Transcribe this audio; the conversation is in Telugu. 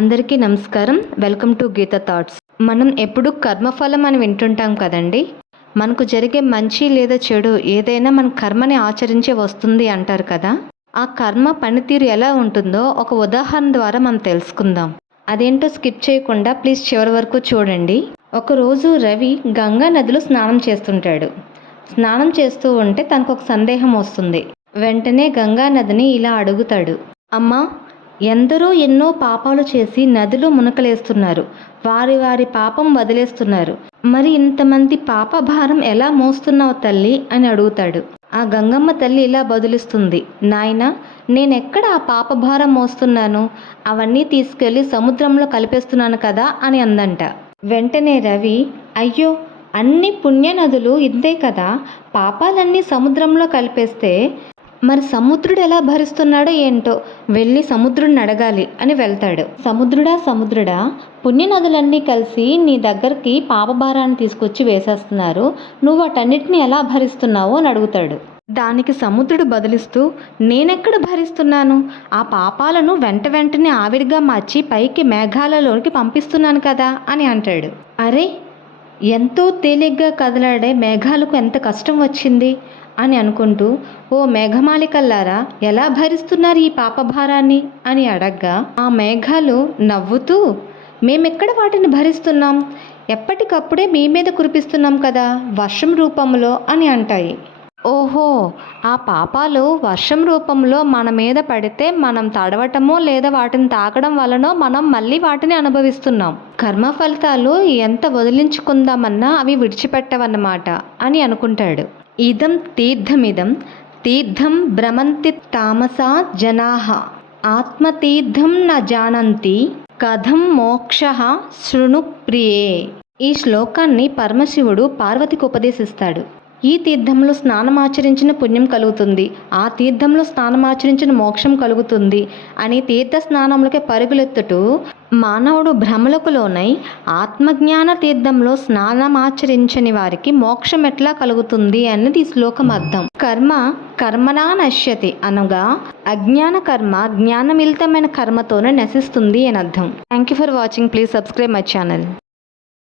అందరికీ నమస్కారం. Welcome to Geeta thoughts. మనం ఎప్పుడు కర్మఫలం అని వింటుంటాం కదండి. మనకు జరిగే మంచి లేదా చెడు ఏదైనా మన కర్మని ఆచరించే వస్తుంది అంటారు కదా. ఆ కర్మ పనితీరు ఎలా ఉంటుందో ఒక ఉదాహరణ ద్వారా మనం తెలుసుకుందాం. అదేంటో స్కిప్ చేయకుండా ప్లీజ్ చివరి వరకు చూడండి. ఒకరోజు రవి గంగా నదిలో స్నానం చేస్తుంటాడు. స్నానం చేస్తూ ఉంటే తనకు ఒక సందేహం వస్తుంది. వెంటనే గంగా నదిని ఇలా అడుగుతాడు, అమ్మా, ఎందరో ఎన్నో పాపాలు చేసి నదిలో మునకలేస్తున్నారు. వారి వారి పాపం వదిలేస్తున్నారు. మరి ఇంతమంది పాప భారం ఎలా మోస్తున్నావు తల్లి అని అడుగుతాడు. ఆ గంగమ్మ తల్లి ఇలా బదులిస్తుంది, నాయనా, నేనెక్కడ ఆ పాప భారం మోస్తున్నాను? అవన్నీ తీసుకెళ్ళి సముద్రంలో కలిపేస్తున్నాను కదా అని అందంట. వెంటనే రవి, అయ్యో, అన్ని పుణ్య నదులు ఇంతే కదా, పాపాలన్నీ సముద్రంలో కలిపేస్తే మరి సముద్రుడు ఎలా భరిస్తున్నాడో ఏంటో, వెళ్ళి సముద్రుడిని అడగాలి అని వెళ్తాడు. సముద్రుడా, పుణ్య నదులన్నీ కలిసి నీ దగ్గరికి పాపభారాన్ని తీసుకొచ్చి వేసేస్తున్నారు. నువ్వు వాటన్నిటిని ఎలా భరిస్తున్నావు అని అడుగుతాడు. దానికి సముద్రుడు బదులిస్తూ, నేనెక్కడ భరిస్తున్నాను? ఆ పాపాలను వెంటనే ఆవిరిగా మార్చి పైకి మేఘాలలోనికి పంపిస్తున్నాను కదా అని అంటాడు. అరే, ఎంతో తేలిగ్గా కదలాడే మేఘాలకు ఎంత కష్టం వచ్చింది అని అనుకుంటూ, ఓ మేఘమాలికల్లారా, ఎలా భరిస్తున్నారు ఈ పాపభారాన్ని అని అడగ్గా ఆ మేఘాలు నవ్వుతూ, మేమెక్కడ వాటిని భరిస్తున్నాం, ఎప్పటికప్పుడే మీ మీద కురిపిస్తున్నాం కదా వర్షం రూపంలో అని అంటాయి. ఓహో, ఆ పాపాలు వర్షం రూపంలో మన మీద పడితే మనం తడవటమో లేదా వాటిని తాకడం వలనో మనం మళ్ళీ వాటిని అనుభవిస్తున్నాం. కర్మ ఫలితాలు ఎంత వదిలించుకుందామన్నా అవి విడిచిపెట్టవన్నమాట అని అనుకుంటాడు. ఇదం తీర్థం భ్రమంతి తామసా జనాః ఆత్మతీర్థం న జానంతి కథం మోక్షః శృణు ప్రియే. ఈ శ్లోకాన్ని పరమశివుడు పార్వతికి ఉపదేశిస్తాడు. ఈ తీర్థంలో స్నానమాచరించిన పుణ్యం కలుగుతుంది, ఆ తీర్థంలో స్నానమాచరించిన మోక్షం కలుగుతుంది అని తీర్థ స్నానములకే పరుగులెత్తుటూ మానవుడు భ్రమలకు లోనై ఆత్మజ్ఞాన తీర్థంలో స్నానమాచరించని వారికి మోక్షం ఎట్లా కలుగుతుంది అన్నది ఈ శ్లోకం అర్థం. కర్మనా నశ్యతి అనగా అజ్ఞాన కర్మ జ్ఞానమిలితమైన కర్మతోనే నశిస్తుంది అని అర్థం. Thank you for watching. Please subscribe my channel.